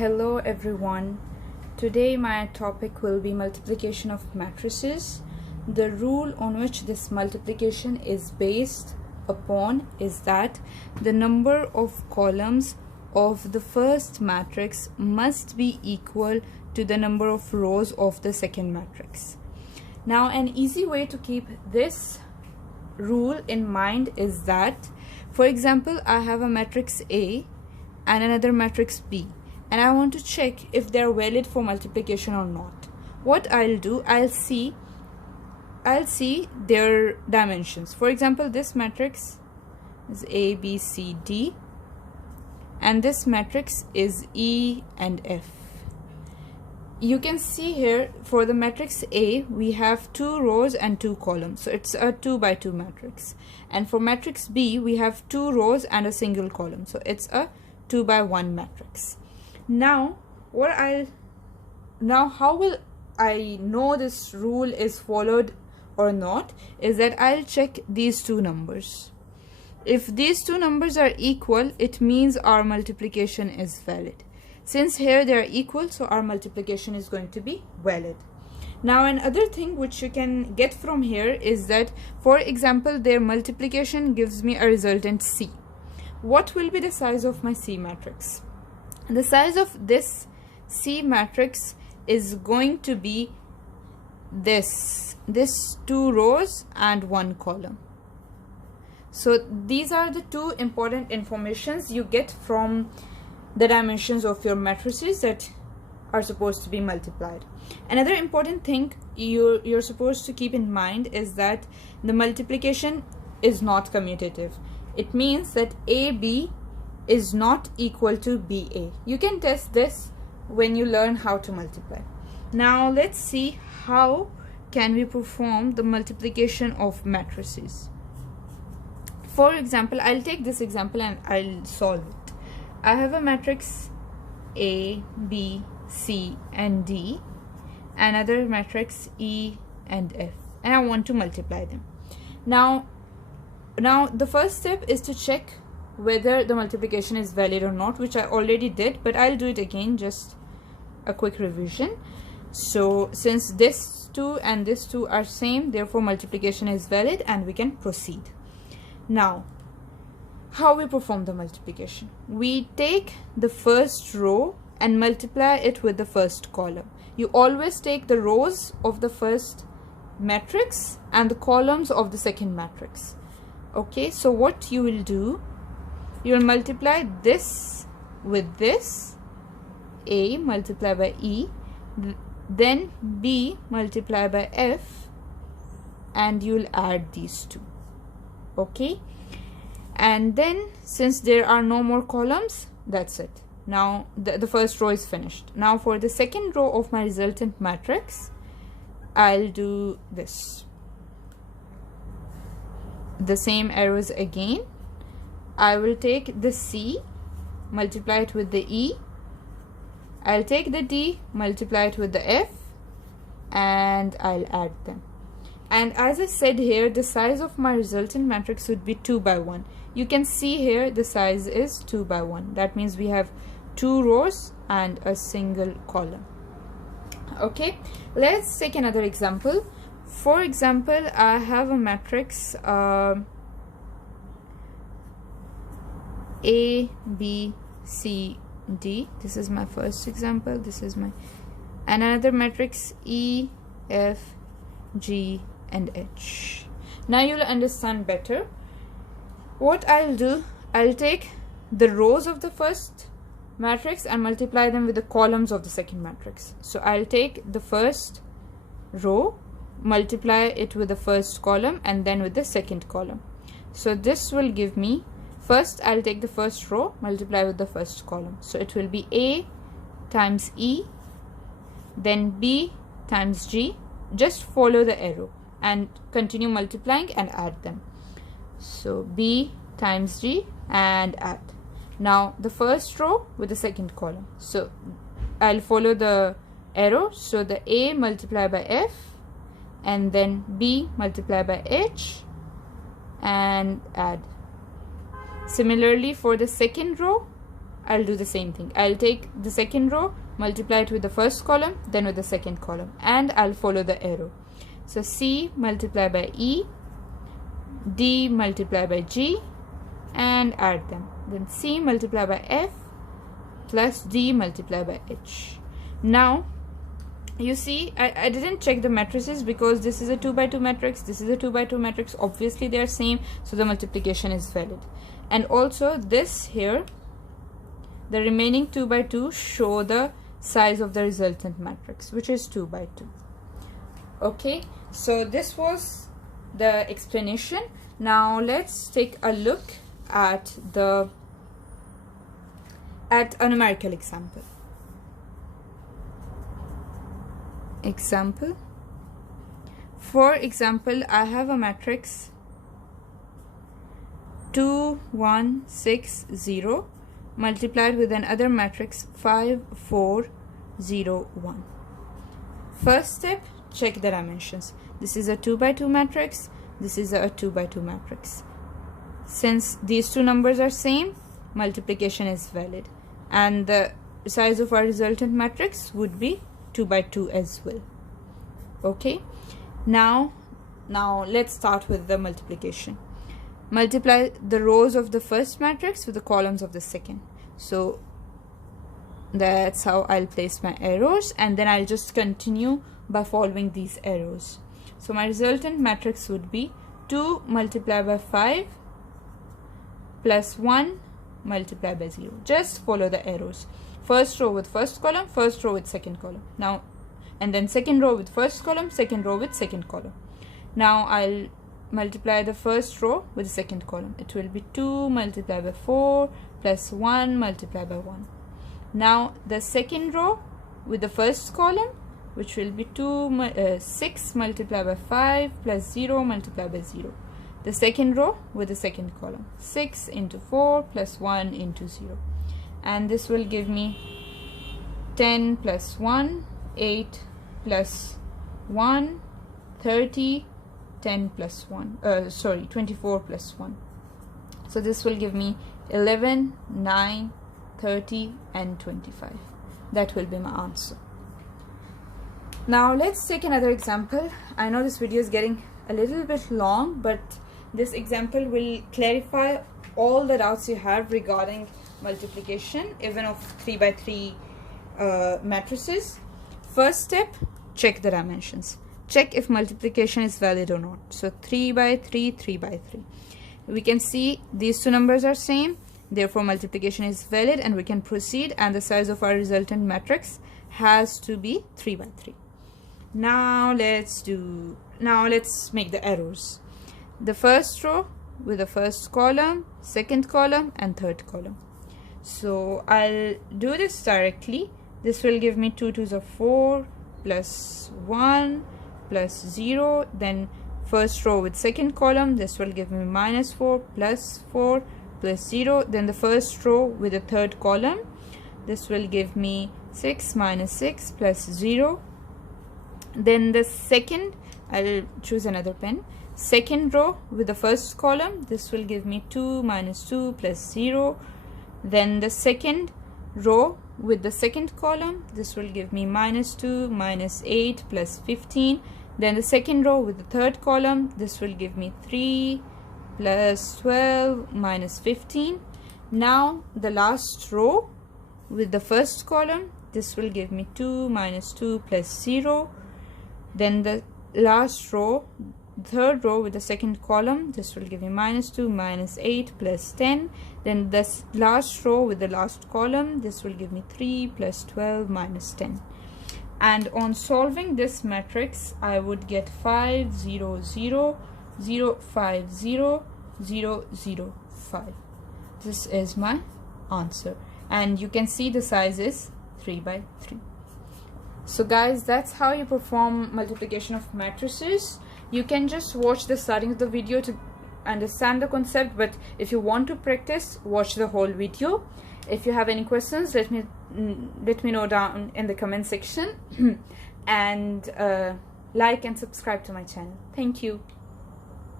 Hello everyone. Today my topic will be multiplication of matrices. The rule on which this multiplication is based upon is that the number of columns of the first matrix must be equal to the number of rows of the second matrix. Now, an easy way to keep this rule in mind is that, for example, I have a matrix A and another matrix B, and I want to check if they are valid for multiplication or not. What I'll do, I'll see their dimensions. For example, this matrix is A, B, C, D, and this matrix is E and F. You can see here for the matrix A we have 2 rows and 2 columns, so it's a 2 by 2 matrix. And for matrix B we have 2 rows and a single column, so it's a 2 by 1 matrix. Now how will I know this rule is followed or not is that I'll check these two numbers. If these two numbers are equal, it means our multiplication is valid. Since here they are equal, so our multiplication is going to be valid. Now, another thing which you can get from here is that, for example, their multiplication gives me a resultant C. What will be the size of my C matrix? The size of this C matrix is going to be this 2 rows and 1 column. So these are the two important informations you get from the dimensions of your matrices that are supposed to be multiplied. Another important thing you're supposed to keep in mind is that the multiplication is not commutative. It means that AB is not equal to BA. You can test this when you learn how to multiply. Now let's see how can we perform the multiplication of matrices. For example, I'll take this example and I'll solve it. I have a matrix A, B, C and D, another matrix E and F, and I want to multiply them. Now the first step is to check whether the multiplication is valid or not, which I already did, but I'll do it again, just a quick revision. So since this 2 and this 2 are same, therefore multiplication is valid and we can proceed. Now, how we perform the multiplication? We take the first row and multiply it with the first column. You always take the rows of the first matrix and the columns of the second matrix. Okay, so what you will do, you will multiply this with this, A multiplied by E, then B multiplied by F, and you will add these two. Okay, and then since there are no more columns, that's it. Now the first row is finished. Now for the second row of my resultant matrix, I'll do this. The same arrows again. I will take the C, multiply it with the E. I'll take the D, multiply it with the F, and I'll add them. And as I said here, the size of my resultant matrix would be 2 by 1. You can see here the size is 2 by 1. That means we have 2 rows and a single column. Okay, let's take another example. For example, I have a matrix A, B, C, D. This is my first example. This is my another matrix E, F, G and H. Now you'll understand better. What I'll do, I'll take the rows of the first matrix and multiply them with the columns of the second matrix. So I'll take the first row, multiply it with the first column and then with the second column. So this will give me, first I'll take the first row, multiply with the first column. So it will be A times E, then B times G. Just follow the arrow and continue multiplying and add them. So B times G and add. Now the first row with the second column. So I'll follow the arrow. So the A multiplied by F, and then B multiplied by H and add. Similarly for the second row, I'll do the same thing. I'll take the second row, multiply it with the first column, then with the second column, and I'll follow the arrow. So C multiply by E, D multiply by G, and add them. Then C multiply by F plus D multiply by H. Now you see I didn't check the matrices because this is a 2 by 2 matrix, this is a 2 by 2 matrix. Obviously they are same, so the multiplication is valid. And also this here, the remaining 2 by 2 show the size of the resultant matrix, which is 2 by 2. Okay, so this was the explanation. Now let's take a look at a numerical example. For example, I have a matrix 2 1 6 0 multiplied with another matrix 5 4 0 1. First step, check the dimensions. This is a 2 by 2 matrix, this is a 2 by 2 matrix. Since these two numbers are same, multiplication is valid, and the size of our resultant matrix would be 2 by 2 as well. Okay, now let's start with the multiplication. Multiply the rows of the first matrix with the columns of the second. So that's how I'll place my arrows, and then I'll just continue by following these arrows. So my resultant matrix would be 2 multiplied by 5 plus 1 multiplied by 0. Just follow the arrows. First row with first column, first row with second column. Now, and then second row with first column, second row with second column. Now I'll multiply the first row with the second column. It will be 2 multiplied by 4 plus 1 multiplied by 1. Now the second row with the first column, which will be 6 multiplied by 5 plus 0 multiplied by 0. The second row with the second column, 6 into 4 plus 1 into 0. And this will give me 10 plus 1, 8 plus 1, 30, 10 plus 1, 24 plus 1. So this will give me 11, 9, 30 and 25. That will be my answer. Now let's take another example. I know this video is getting a little bit long, but this example will clarify all the doubts you have regarding multiplication, even of 3 by 3 matrices. First step, check the dimensions. Check if multiplication is valid or not. So 3 by 3, 3 by 3. We can see these two numbers are same, therefore multiplication is valid, and we can proceed, and the size of our resultant matrix has to be 3 by 3. Now let's make the arrows. The first row with the first column, second column and third column. So I'll do this directly. This will give me 2 2s are 4 plus 1 plus 0. Then first row with second column, this will give me minus 4 plus 4 plus 0. Then the first row with the third column, this will give me 6 minus 6 plus 0. Then the second, I'll choose another pen. Second row with the first column, this will give me 2 minus 2 plus 0. Then the second row with the second column, this will give me minus 2 minus 8 plus 15. Then the second row with the third column, this will give me 3 plus 12 minus 15. Now the last row with the first column, this will give me 2 minus 2 plus 0. Then the last row, third row with the second column, this will give me minus 2 minus 8 plus 10. Then this last row with the last column, this will give me 3 plus 12 minus 10. And on solving this matrix, I would get 5 0 0 0 5 0 0 0 5. This is my answer, and you can see the size is 3 by 3. So guys, that's how you perform multiplication of matrices. You can just watch the starting of the video to understand the concept, but if you want to practice, watch the whole video. If you have any questions, let me know down in the comment section. And like and subscribe to my channel. Thank you.